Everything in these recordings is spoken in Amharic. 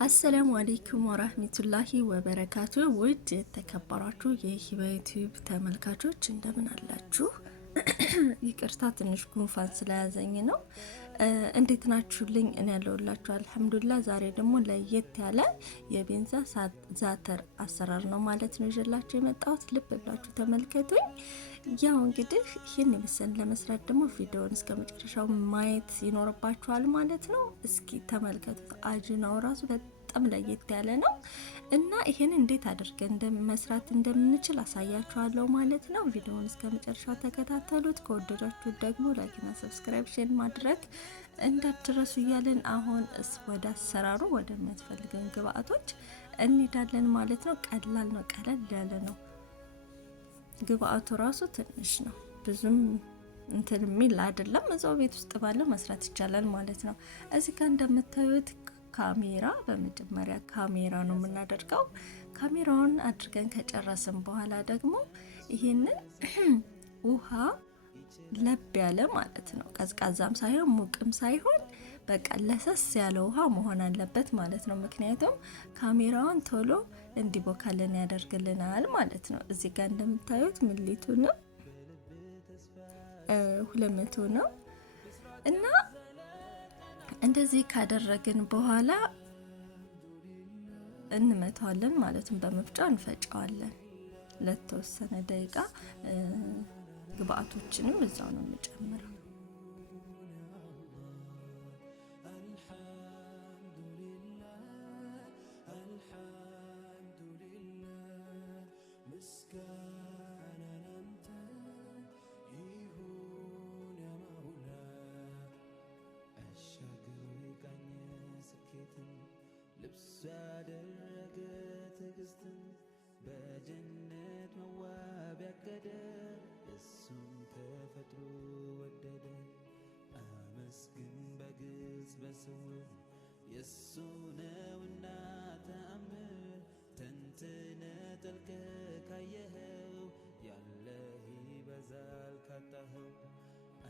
አሰላሙ አለይኩም ወራህመቱላሂ ወበረካቱ። ውድ የተከበራችሁ የሂባ ዩቲዩብ ተመልካቾች እንደምን አላችሁ? ይቅርታ ትንሽ ጉንፋን ስለያዘኝ ነው። እንዴት ናችሁልኝ? እኔ ያለሁላችሁ አልሐምዱሊላህ። ዛሬ ደግሞ ለየት ያለ የቤንዛ ዛተር አሰራር ነው ማለት ነው ይዤላችሁ የመጣሁት። ልብ ብላችሁ ተመልከቱኝ። ያው እንግዲህ ይህን የመሰለ ለመስራት ደግሞ ቪዲዮውን እስከ መጨረሻው ማየት ይኖርባችኋል ማለት ነው። እስኪ ተመልከቱት። አጅናው ራሱ በጣም ለየት ያለ ነው እና ይሄን እንዴት አድርገን መስራት እንደምንችል አሳያችኋለሁ ማለት ነው። ቪዲዮውን እስከ መጨረሻው ተከታተሉት። ከወደዳችሁ ደግሞ ላይክና ሰብስክራይብ ሼር ማድረግ እንዳትረሱ እያለን አሁን ወደ አሰራሩ ወደሚያስፈልገን ግብአቶች እንሄዳለን ማለት ነው። ቀላል ነው፣ ቀለል ያለ ነው። ግብአቱ ራሱ ትንሽ ነው፣ ብዙም እንትን የሚል አይደለም። እዛው ቤት ውስጥ ባለው መስራት ይቻላል ማለት ነው። እዚህ ጋር እንደምታዩት ካሜራ፣ በመጀመሪያ ካሜራ ነው የምናደርገው። ካሜራውን አድርገን ከጨረስን በኋላ ደግሞ ይሄንን ውሃ ለብ ያለ ማለት ነው፣ ቀዝቃዛም ሳይሆን ሙቅም ሳይሆን በቃ ለሰስ ያለ ውሃ መሆን አለበት ማለት ነው። ምክንያቱም ካሜራውን ቶሎ እንዲቦካልን ያደርግልናል ማለት ነው። እዚህ ጋር እንደምታዩት ሚሊቱ ነው 200 ነው እና እንደዚህ ካደረግን በኋላ እንመታዋለን ማለት ነው። በመፍጫ እንፈጫዋለን ለተወሰነ ደቂቃ። ግብአቶችንም እዛው ነው የምጨምረው። ልብስ ያደረገ ትዕግስትን በጀነት መዋብ ያቀደ እሱም ተፈጥሮ ወደደ። አመስግን በግልጽ በስውር የእሱ ነውና ተአምር። ተንትነ ጠልቀ ካየኸው ያለህ ይበዛል ካጣኸው።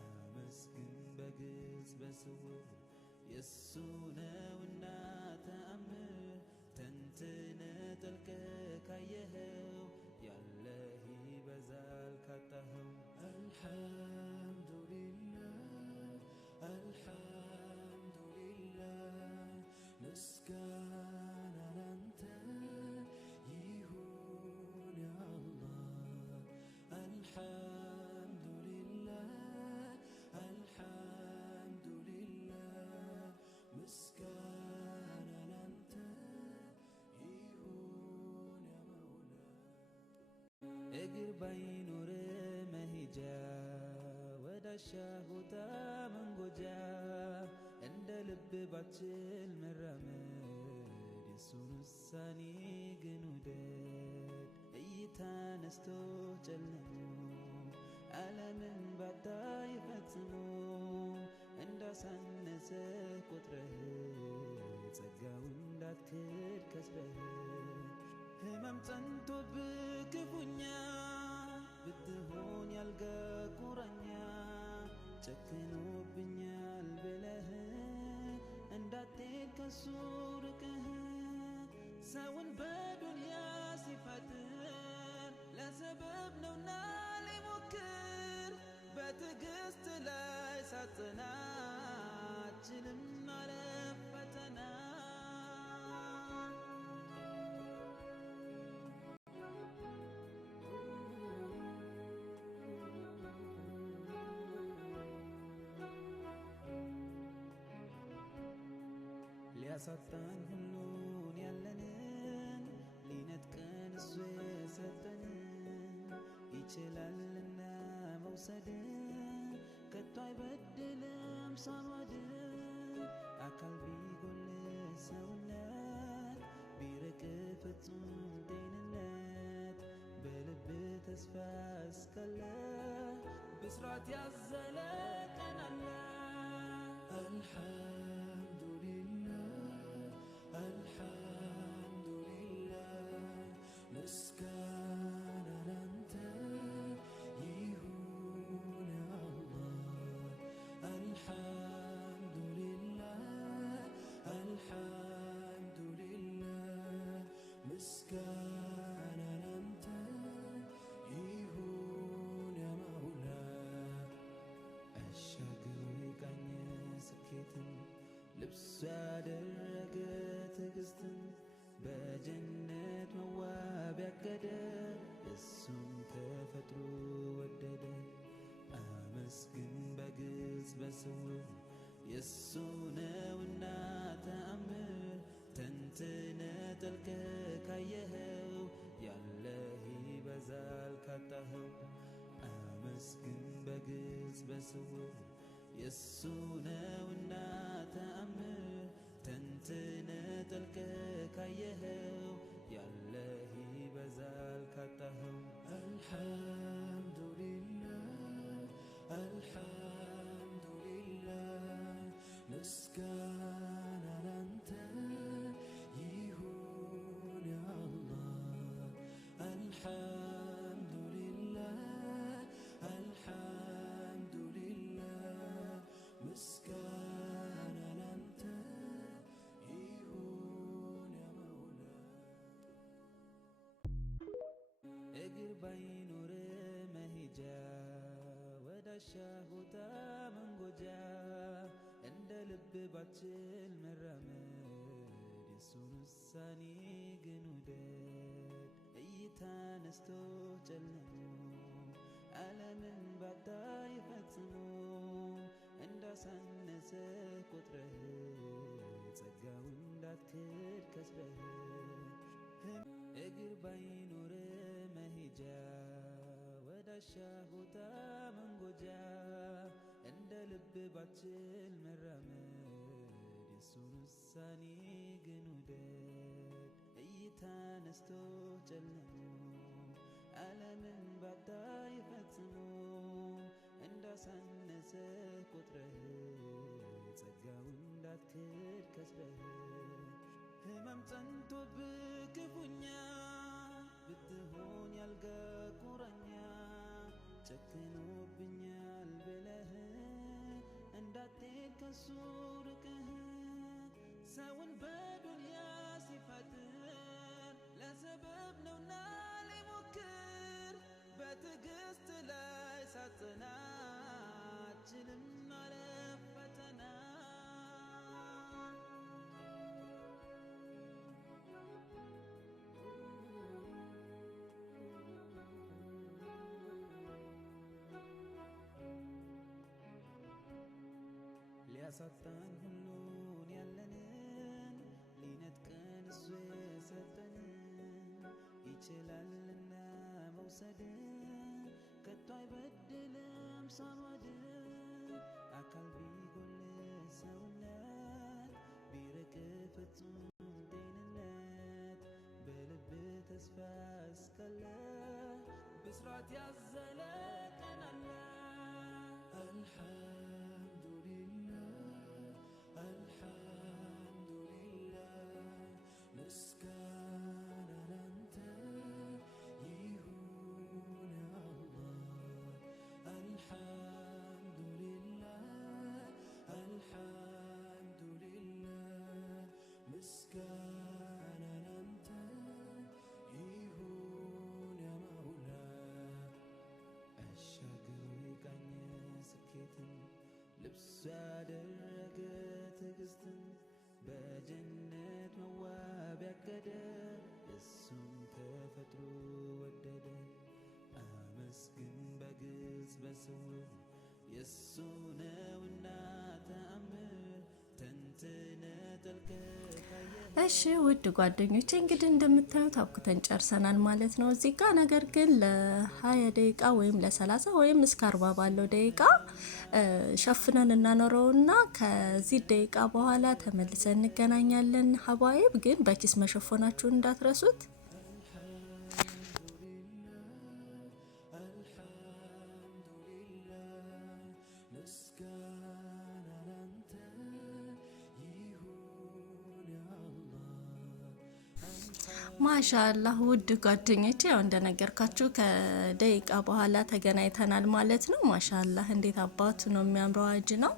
አመስግን በግልጽ በስውር የእሱ ነውና ተአምር። ተንትነ ጠልቀ ካየኸው ያለህ ይበዛል ካጣኸው። አልሐምዱሊላህ አልሐምዱሊላህ ምስጋና ላንተ ይሁን ያ አላህ። አልሐምዱሊላህ ምስጋና ላንተ ይሁን ያ መውላ። እግር ባይኖር መሄጃ ወዳሻ ቦታ መንጎጃ እንደ ልብ ባችል መራመድ የሱን ውሳኔ ግን ውደድ። እይታ ነስቶ ጨልሞ ዓለምን ባታይ ፈጽሞ እንዳሳነሰ ቁጥረህ ጸጋው እንዳትክድ ከስረህ። ህመም ጸንቶብህ ክፉኛ ብትሆን ያልጋ ቁራኛ ጨክኖብኛል ብለህ እንዳትሄድ ከሱ ርቀህ። ሰውን በዱንያ ሲፈጥር ለሰበብ ነውና ሊሞክር በትዕግስት ላይ ሳጽናችንም ማለፍ ፈተና። ሊያሳጣን ሁሉን ያለንን ሊነጥቀን እሱ የሰጠንን ይችላልና መውሰድ ከቶ አይበድልም ሳማድ። አካል ቢጎል ሰውነት ቢርቅ ፍጹም ጤንነት በልብ ተስፋ እስካለ ብስራት ያዘለ ቀን አለ። አልሐምዱሊላህ አልሐምዱሊላህ ምስጋና ላንተ ይሁን ያ አላህ። አልሐምዱሊላህ አልሐምዱሊላህ ያደረገ ትዕግስትን በጀነት መዋብ ያቀደ እሱም ተፈጥሮ ወደደ። አመስግን በግልጽ በስውር የሱ ነውና ተአምር ተንትነ ጠልቀ ካየኸው ያለህ ይበዛል ካጣኸው። አመስግን በግልጽ በስውር የሱ ነውና ተአምር ተንትነ ጠልቀ ካየኸው ያለህ ይበዛል ካጣኸው። አልሐምዱሊላህ አልሐምዱሊላህ ምስጋና ላንተ ይሁን ያ አላህ። አልሐምዱሊላህ አልሐምዱሊላህ ምስጋና ላንተ ይሁን ያ መውላ። እግር ባይኖር መሄጃ ወዳሻ ቦታ መንጎጃ እንደ ልብ ባችል መራመድ የሱን ውሳኔ ግን ውደድ። እይታ ነስቶ ጨልሞ ዓለምን ባታይ ፈጽሞ እንዳሳነሰ ቁጥረህ ጸጋው እንዳትክድ ከስረህ። እግር ባይኖር መሄጃ ወዳሻ ቦታ መንጎጃ እንደ ልብ ባችል መራመድ የሱን ውሳኔ ግን ውደድ። እይታ ነስቶ ጨልሞ ዓለምን ባታይ ፈጽሞ እንዳሳነሰ ቁጥረህ ጸጋው እንዳትክድ ከስረህ። ህመም ጸንቶብህ ክፉኛ ብትሆን ያልጋ ቁራኛ ጨክኖብኛል ብለህ እንዳትሄድ ከሱ ርቀህ። ሰውን በዱንያ ሲፈጥር ለሰበብ ነውና ሊሞክር በትዕግስት ላይ ሳትናችልም ማለፍ ፈተና። ሊያሳጣን ሁሉን ያለንን ሊነጥቀን እሱ የሰጠንን ይችላልና መውሰድ ከቶ አይበድልም ሳንወድ። አካል ቢጎል ሰውነት ቢርቅ ፍጹም ጤንነት በልብ ተስፋ እስካለ ብስራት ያዘለ ቀን አለ። አልሐምዱሊላህ አልሐምዱሊላህ ምስጋና ላንተ ይሁን ያ አላህ። አልሐምዱሊላህ አልሐምዱሊላህ ምስጋና ላንተ ይሁን ያ መውላ። አሻግሮ የቃኘ ስኬትን ልብሱ ያደረገ ትዕግስትን በጀነት መዋብ ያቀደ እሱም ተፈጥሮ ወደደ። አመስግን በግልጽ በስውር የሱ ነውና ተአምር ተንትነ ጠልቀ ካየኸው። እሺ ውድ ጓደኞቼ እንግዲህ እንደምታዩት አብኩተን ጨርሰናል ማለት ነው እዚህ ጋር። ነገር ግን ለ20 ደቂቃ ወይም ለ30 ወይም እስከ 40 ባለው ደቂቃ ሸፍነን እናኖረውና ከዚህ ደቂቃ በኋላ ተመልሰን እንገናኛለን። ሀባይብ ግን በኪስ መሸፈናችሁን እንዳትረሱት። ማሻአላህ ውድ ጓደኞቼ፣ ያው እንደነገርካችሁ ከደቂቃ በኋላ ተገናኝተናል ማለት ነው። ማሻአላህ እንዴት አባቱ ነው የሚያምረው አጅ ነው።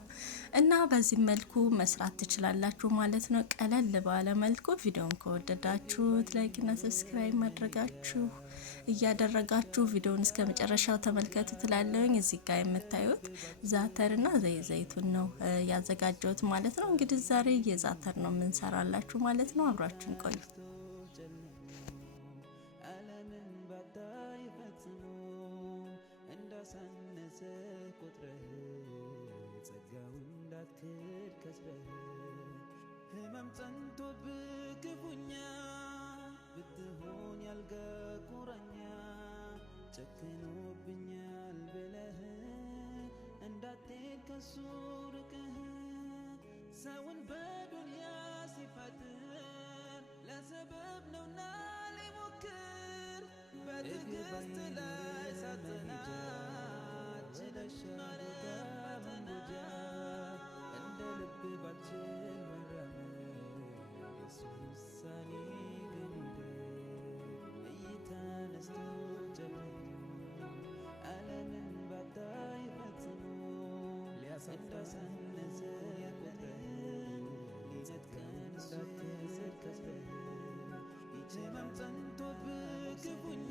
እና በዚህ መልኩ መስራት ትችላላችሁ ማለት ነው። ቀለል ባለ መልኩ ቪዲዮን ከወደዳችሁት ላይክ እና ሰብስክራይብ ማድረጋችሁ እያደረጋችሁ ቪዲዮን እስከ መጨረሻው ተመልከቱ ትላለሁኝ። እዚህ ጋር የምታዩት ዛተርና ዘይቱን ነው ያዘጋጀሁት ማለት ነው። እንግዲህ ዛሬ የዛተር ነው የምንሰራላችሁ ማለት ነው። አብራችሁን ቆዩ። ህመም ጸንቶብህ ክፉኛ ብትሆን ያልጋ ቁራኛ ጨክኖብኛል ብለህ እንዳትሄድ ከሱ ርቀህ ሰውን በዱንያ ሲፈጥር ለሰበብ ነውና ሊሞክር በትዕግስት ላይ ሳትናችለሻ ፈተና እንደ ልብ ባልችል መራመድ የሱ ውሳኔ ግንደ እይታ ነስቶ ጨልሞ ዓለምን ባታይ ፈጽሞ እንዳሳነሰ ቁጥረህ ሊነጥቀን እንዳትስር ከስረህ ህመም ጸንቶብህ ክፉኛ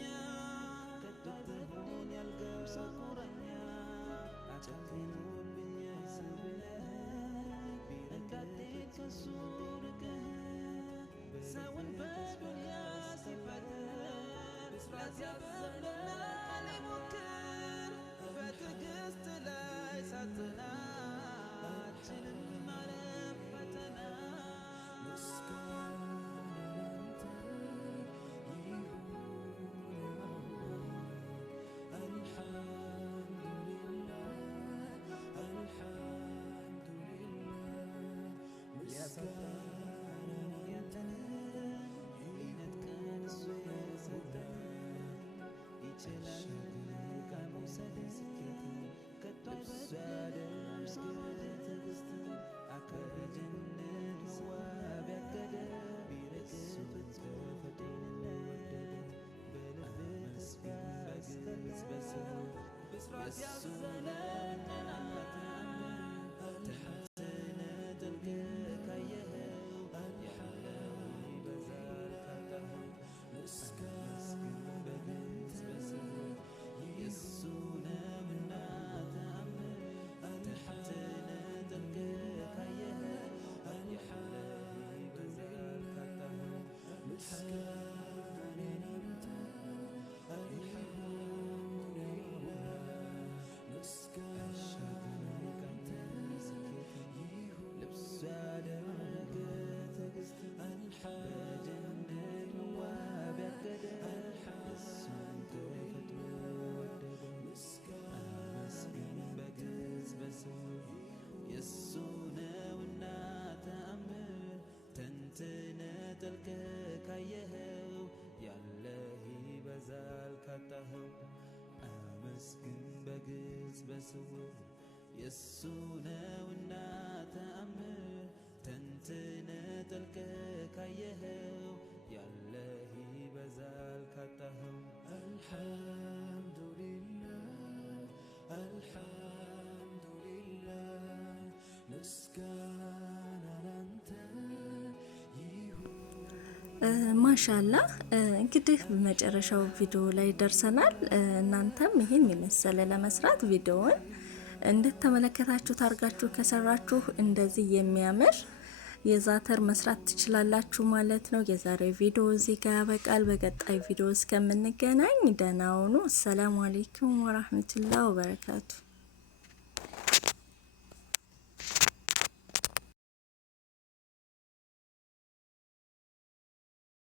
ብትሆን ያልጋ ቁራኛ ጨክኖብኛል ብለህ እንዳትሄድ ከሱ ርቀህ ሰውን በዱንያ ሲፈጥር ለሰበብ ነውና ሊሞክር በትዕግስት ላይ ሳትናችልም ማለፍ ፈተና አመስግን በግልጽ በስውር የሱ ነውና ተአምር ተንትነህ ጠልቀህ ካየኸው ያለህ ይበዛል ካጣኸው። አልሐምዱሊላህ አልሐምዱሊላህ ምስጋና ላንተ ማሻላ እንግዲህ በመጨረሻው ቪዲዮ ላይ ደርሰናል። እናንተም ይሄን የመሰለ ለመስራት ቪዲዮውን እንደተመለከታችሁ ታርጋችሁ ከሰራችሁ እንደዚህ የሚያምር የዛተር መስራት ትችላላችሁ ማለት ነው። የዛሬው ቪዲዮ እዚህ ጋር ያበቃል። በቀጣይ ቪዲዮ እስከምንገናኝ ደህና ሁኑ። አሰላሙ አለይኩም ወራህመቱላሂ ወበረካቱ።